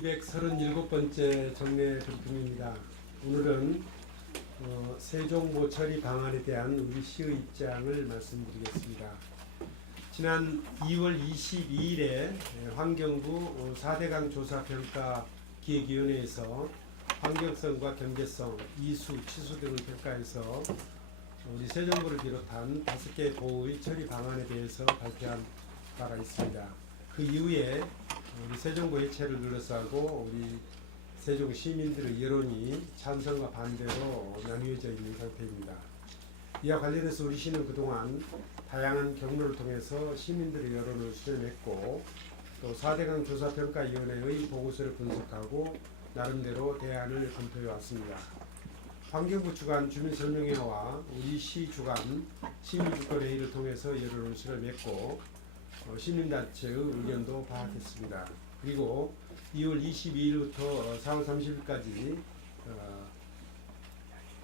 237번째 정례 불품입니다. 오늘은 세종모 처리 방안에 대한 우리 시의 입장을 말씀드리겠습니다. 지난 2월 22일에 환경부 4대강 조사평가 기획위원회에서 환경성과 경제성, 이수, 치수 등을 평가해서 우리 세종보를 비롯한 5개 보의 처리 방안에 대해서 발표한 바가 있습니다. 그 이후에 우리 세종보 해체를 둘러싸고 우리 세종 시민들의 여론이 찬성과 반대로 나뉘어져 있는 상태입니다. 이와 관련해서 우리 시는 그동안 다양한 경로를 통해서 시민들의 여론을 수렴했고 또 4대강 조사평가위원회의 보고서를 분석하고 나름대로 대안을 검토해 왔습니다. 환경부 주관 주민설명회와 우리 시 주관 시민주권회의를 통해서 여론을 수렴했고 시민단체의 의견도 파악했습니다. 그리고 2월 22일부터 4월 30일까지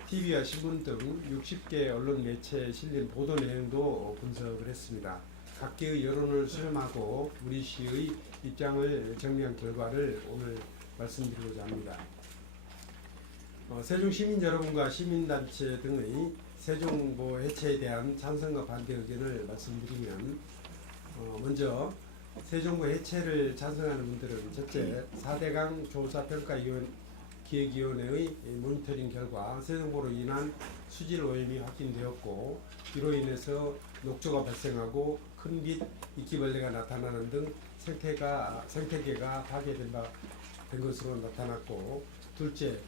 TV와 신문 등 60개 언론 매체에 실린 보도 내용도 분석을 했습니다. 각계의 여론을 수렴하고 우리 시의 입장을 정리한 결과를 오늘 말씀드리고자 합니다. 세종 시민 여러분과 시민단체 등의 세종보 해체에 대한 찬성과 반대 의견을 말씀드리면 먼저 세종보 해체를 찬성하는 분들은 첫째, 4대강 조사평가기획위원회의 모니터링 결과 세종보로 인한 수질 오염이 확인되었고 이로 인해서 녹조가 발생하고 큰 빛, 이끼벌레가 나타나는 등 생태계가 파괴된 것으로 나타났고 둘째,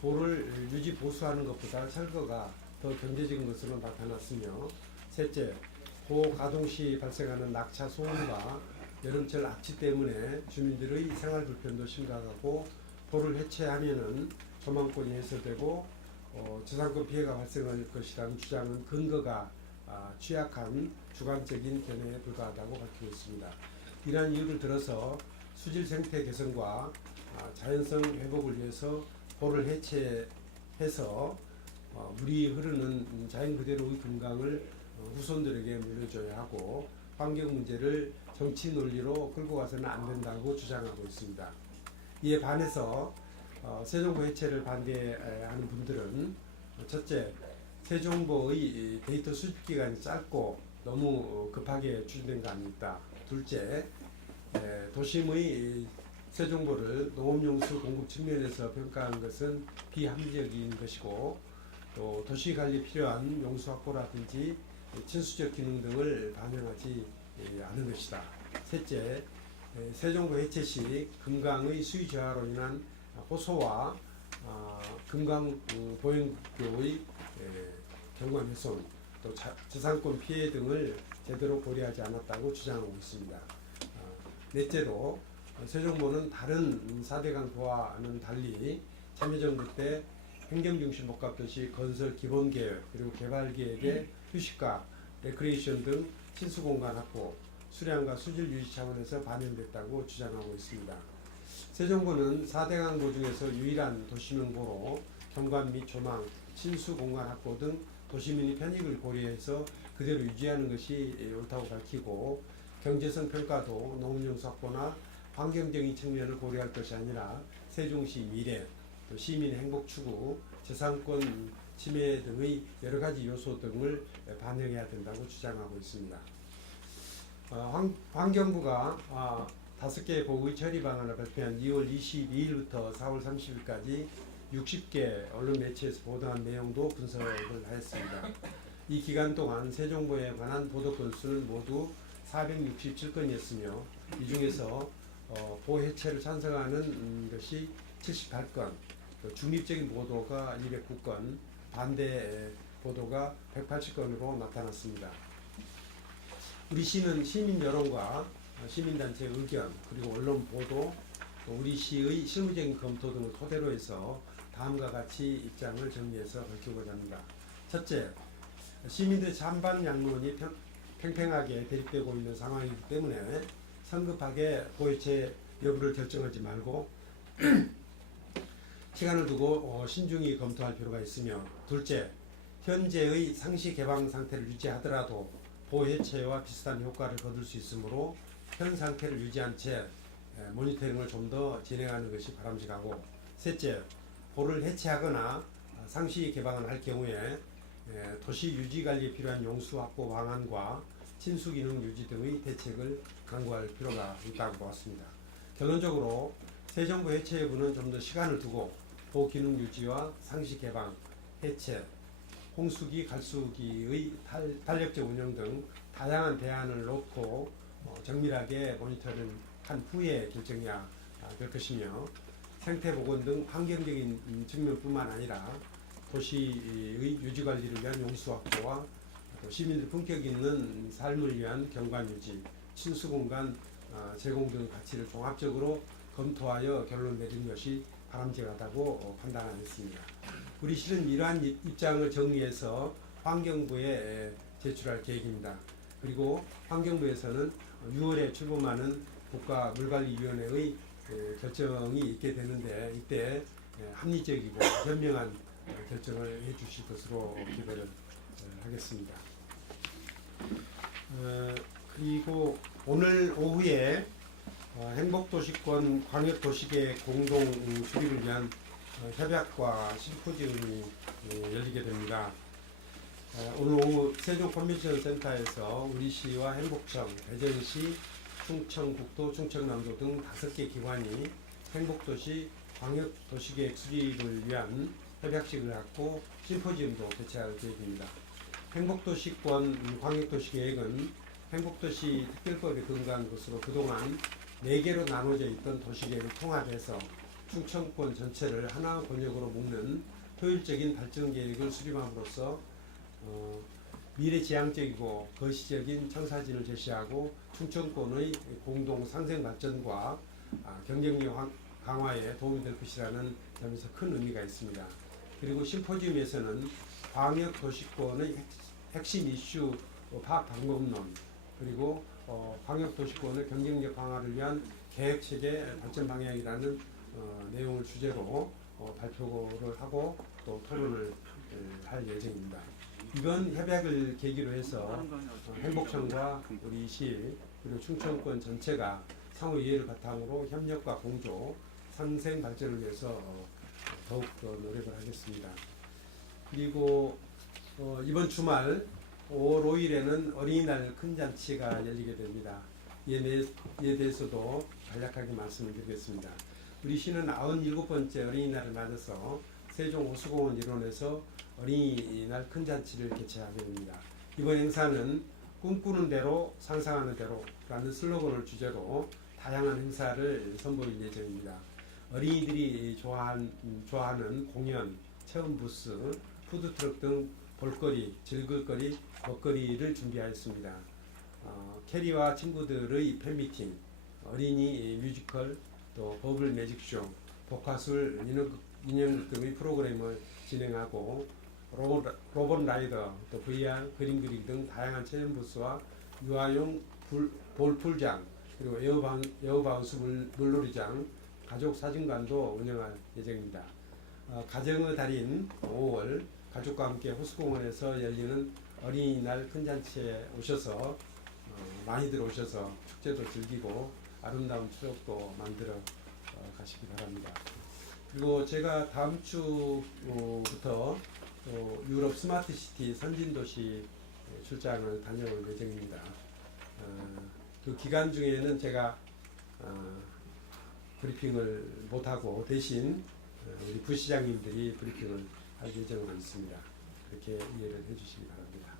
보를 유지 보수하는 것보다 철거가 더 경제적인 것으로 나타났으며 셋째, 보 가동 시 발생하는 낙차 소음과 여름철 악취 때문에 주민들의 생활 불편도 심각하고 보를 해체하면은 조망권이 해소되고 저상권 피해가 발생할 것이라는 주장은 근거가 취약한 주관적인 견해에 불과하다고 밝히고 있습니다. 이러한 이유를 들어서 수질 생태 개선과 자연성 회복을 위해서 보를 해체해서 물이 흐르는 자연 그대로의 금강을 후손들에게 물려줘야 하고 환경 문제를 정치 논리로 끌고 가서는 안 된다고 주장하고 있습니다. 이에 반해서 세종보 해체를 반대하는 분들은 첫째, 세종보의 데이터 수집 기간이 짧고 너무 급하게 추진된 거 아닙니까? 둘째, 도심의 세종보를 농업용수 공급 측면에서 평가한 것은 비합리적인 것이고 또 도시관리에 필요한 용수 확보라든지 친수적 기능 등을 반영하지 않은 것이다. 셋째, 세종보 해체 시 금강의 수위 저하로 인한 호소와 금강 보행도의 경관 훼손, 또 저상권 피해 등을 제대로 고려하지 않았다고 주장하고 있습니다. 넷째로 세종보는 다른 4대강 보와는 달리 참여정부 때 행정중심 복합도시 건설 기본계획 그리고 개발계획의 휴식과 레크레이션 등 친수공간 확보, 수량과 수질 유지 차원에서 반영됐다고 주장하고 있습니다. 세종보는 4대강보 중에서 유일한 도시명보로 경관 및 조망, 친수공간 확보 등 도시민의 편익을 고려해서 그대로 유지하는 것이 옳다고 밝히고 경제성 평가도 농업용수 확보나 환경적인 측면을 고려할 것이 아니라 세종시 미래, 또 시민의 행복 추구, 저상권 침해 등의 여러 가지 요소 등을 반영해야 된다고 주장하고 있습니다. 환경부가 5개 보의 처리 방안을 발표한 2월 22일부터 4월 30일까지 60개 언론 매체에서 보도한 내용도 분석을 하였습니다. 이 기간 동안 세종보에 관한 보도 건수는 모두 467건이었으며 이 중에서 보 해체를 찬성하는 것이 78건, 중립적인 보도가 209건, 반대 보도가 180건으로 나타났습니다. 우리 시는 시민 여론과 시민단체 의견 그리고 언론 보도 또 우리 시의 실무적인 검토 등을 토대로 해서 다음과 같이 입장을 정리해서 밝히고자 합니다. 첫째, 시민들의 찬반 양론이 팽팽하게 대립되고 있는 상황이기 때문에 성급하게 보해체 여부를 결정하지 말고 시간을 두고 신중히 검토할 필요가 있으며 둘째, 현재의 상시 개방 상태를 유지하더라도 보해체와 비슷한 효과를 거둘 수 있으므로 현 상태를 유지한 채 모니터링을 좀 더 진행하는 것이 바람직하고, 셋째, 볼을 해체하거나 상시 개방을 할 경우에 도시 유지 관리에 필요한 용수 확보 방안과 침수 기능 유지 등의 대책을 강구할 필요가 있다고 보았습니다. 결론적으로 새 정부 해체 여부는 좀 더 시간을 두고 보 기능 유지와 상시 개방, 해체, 홍수기, 갈수기의 탄력적 운영 등 다양한 대안을 놓고 정밀하게 모니터링 한 후에 결정해야 될 것이며, 생태보건 등 환경적인 측면뿐만 아니라 도시의 유지관리를 위한 용수 확보와 또 시민들 품격 있는 삶을 위한 경관 유지, 친수공간 제공 등 가치를 종합적으로 검토하여 결론 내린 것이 바람직하다고 판단하였습니다. 우리 시는 이러한 입장을 정리해서 환경부에 제출할 계획입니다. 그리고 환경부에서는 6월에 출범하는 국가물관리위원회의 결정이 있게 되는데, 이때 합리적이고 현명한 결정을 해주실 것으로 기대를 하겠습니다. 그리고 오늘 오후에 행복도시권 광역도시계획 공동 수립을 위한 협약과 심포지움이 열리게 됩니다. 오늘 오후 세종 컨벤션 센터에서 우리시와 행복청, 대전시, 충청북도, 충청남도 등 5개 기관이 행복도시 광역도시계획 수립을 위한 협약식을 갖고 심포지움도 개최할 계획입니다. 행복도시권 광역도시계획은 행복도시 특별법에 근거한 것으로 그동안 4개로 나눠져 있던 도시계획을 통합해서 충청권 전체를 하나 권역으로 묶는 효율적인 발전계획을 수립함으로써 미래지향적이고 거시적인 청사진을 제시하고 충청권의 공동 상생 발전과 경쟁력 강화에 도움이 될 것이라는 점에서 큰 의미가 있습니다. 그리고 심포지움에서는 광역도시권의 핵심 이슈 파악 방법론, 그리고 광역도시권의 경쟁력 강화를 위한 계획체계 발전 방향이라는 내용을 주제로 발표를 하고 또 토론을 할 예정입니다. 이번 협약을 계기로 해서 행복청과 우리 시 그리고 충청권 전체가 상호 이해를 바탕으로 협력과 공조, 상생 발전을 위해서 더욱더 노력을 하겠습니다. 그리고 이번 주말 5월 5일에는 어린이날 큰 잔치가 열리게 됩니다. 이에 대해서도 간략하게 말씀을 드리겠습니다. 우리 시는 97번째 어린이날을 맞아서 세종 호수공원 일원에서 어린이날 큰 잔치를 개최하게 됩니다. 이번 행사는 꿈꾸는 대로 상상하는 대로라는 슬로건을 주제로 다양한 행사를 선보일 예정입니다. 어린이들이 좋아하는 공연, 체험 부스, 푸드트럭 등 볼거리, 즐길거리, 먹거리를 준비하였습니다. 캐리와 친구들의 팬미팅, 어린이 뮤지컬, 또 버블 매직쇼, 복화술, 인형극 등의 프로그램을 진행하고 로봇 라이더, 또 VR, 그림 그리기 등 다양한 체험 부스와 유아용 볼풀장, 그리고 에어바운스 물놀이장, 가족 사진관도 운영할 예정입니다. 가정의 달인 5월 가족과 함께 호수공원에서 열리는 어린이날 큰 잔치에 오셔서 많이들 오셔서 축제도 즐기고 아름다운 추억도 만들어 가시기 바랍니다. 그리고 제가 다음 주부터 유럽 스마트시티 선진도시 출장을 다녀올 예정입니다. 그 기간 중에는 제가 브리핑을 못하고 대신 우리 부시장님들이 브리핑을 할 예정으로 있습니다. 그렇게 이해를 해주시기 바랍니다.